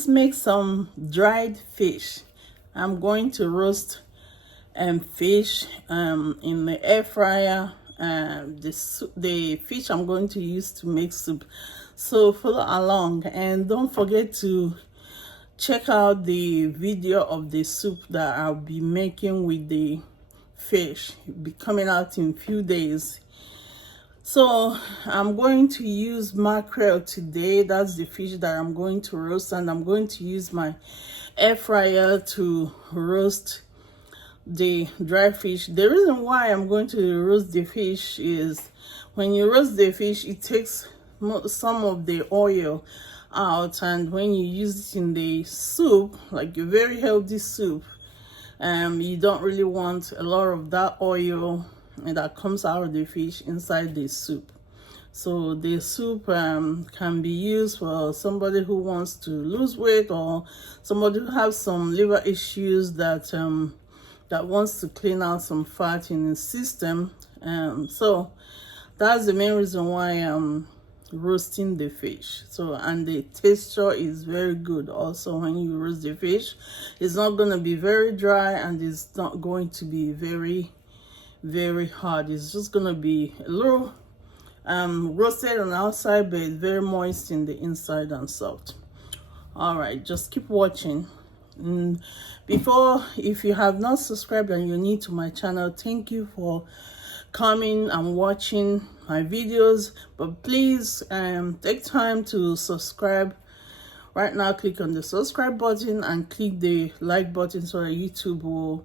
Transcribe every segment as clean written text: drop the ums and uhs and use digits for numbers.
let's make some dried fish. I'm going to roast fish in the air fryer. The fish I'm going to use to make soup. So follow along and don't forget to check out the video of the soup that I'll be making with the fish. It'll be coming out in a few days. So I'm going to use mackerel today. That's the fish that I'm going to roast, and I'm going to use my air fryer to roast the dry fish. The reason why I'm going to roast the fish is when you roast the fish, it takes some of the oil out, and when you use it in the soup, like a very healthy soup, you don't really want a lot of that oil that comes out of the fish inside the soup. So the soup can be used for somebody who wants to lose weight, or somebody who has some liver issues that that wants to clean out some fat in his system. So that's the main reason why I'm roasting the fish. So, and the texture is very good also when you roast the fish. It's not going to be very dry, and it's not going to be very hard. It's just going to be a little roasted on the outside, but it's very moist in the inside and soft. All right, just keep watching. Before, if you have not subscribed and you're new to my channel, thank you for coming and watching my videos, but please take time to subscribe. Right now, click on the subscribe button and click the like button so that YouTube will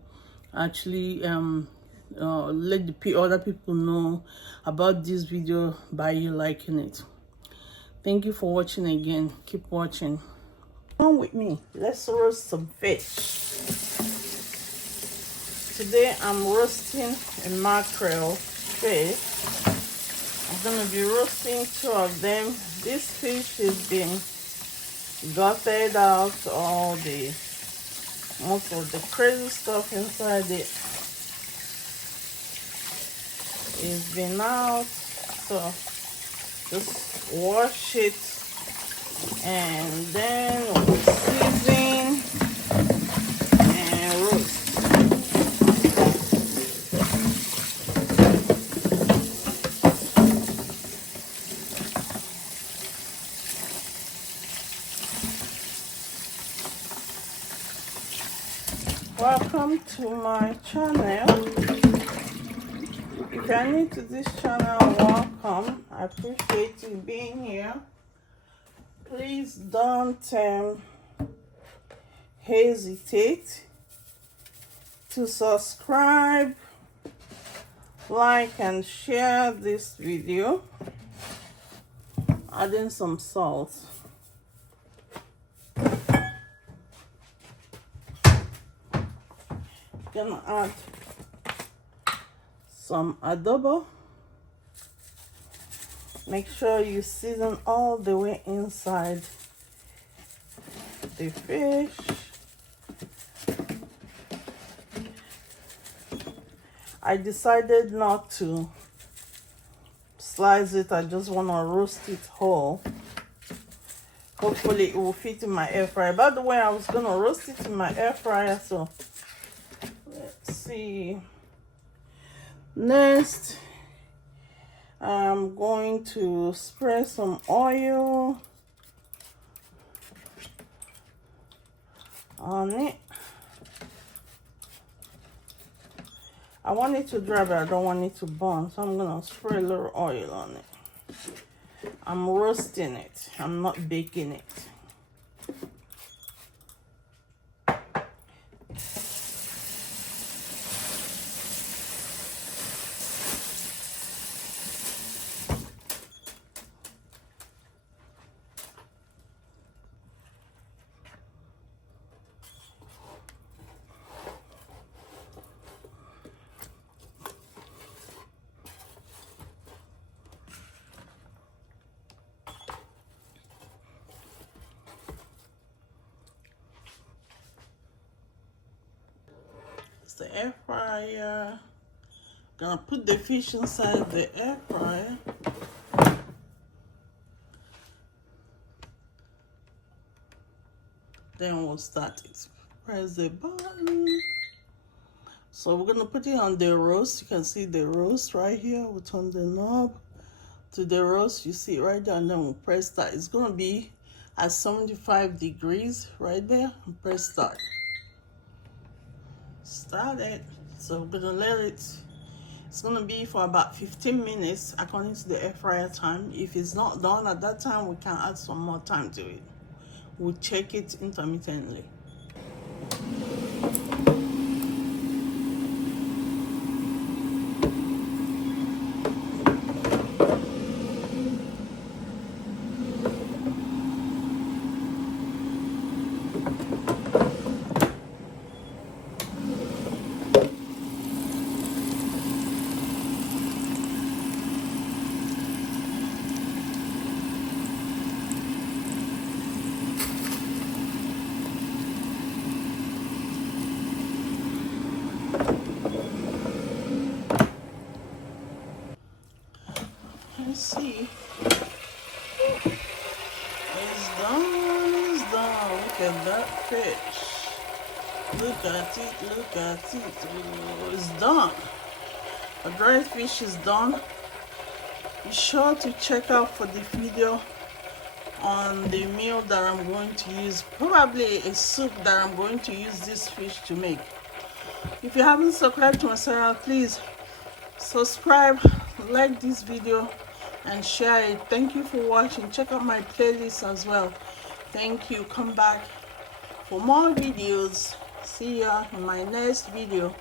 actually let the other people know about this video by you liking it. Thank you for watching again. Keep watching. Come with me, let's roast some fish. Today I'm roasting a mackerel fish. I'm gonna be roasting 2 of them. This fish has been gutted out all the most of the crazy stuff inside it. It's been out, so just wash it and then we'll season and roast. Welcome to my channel. If you're new to this channel, welcome. I appreciate you being here. Please don't hesitate to subscribe, like, and share this video. Adding some salt. Gonna add some adobo. Make sure you season all the way inside the fish. I decided not to slice it. I just want to roast it whole. Hopefully it will fit in my air fryer. By the way, I was going to roast it in my air fryer, so let's see. Next, I'm going to spray some oil on it. I want it to dry, but I don't want it to burn, so I'm gonna spray a little oil on it. I'm roasting it, I'm not baking it. The air fryer. Gonna put the fish inside the air fryer. then we'll start it. Press the button. So we're gonna put it on the roast. You can see the roast right here. We'll turn the knob to the roast. You see it right there, and then we'll press start. It's gonna be at 75 degrees right there. And press start. Start it. So we're gonna let it. It's gonna be for about 15 minutes according to the air fryer time. If it's not done at that time, we can add some more time to it. We'll check it intermittently. Let's see. It's done. It's done. Look at that fish. Look at it. Look at it. Oh, it's done. The dried fish is done. Be sure to check out for the video on the meal that I'm going to use. Probably a soup that I'm going to use this fish to make. If you haven't subscribed to my channel, please subscribe, like this video, and share it. Thank you for watching. Check out my playlist as well. Thank you. Come back for more videos. See ya in my next video.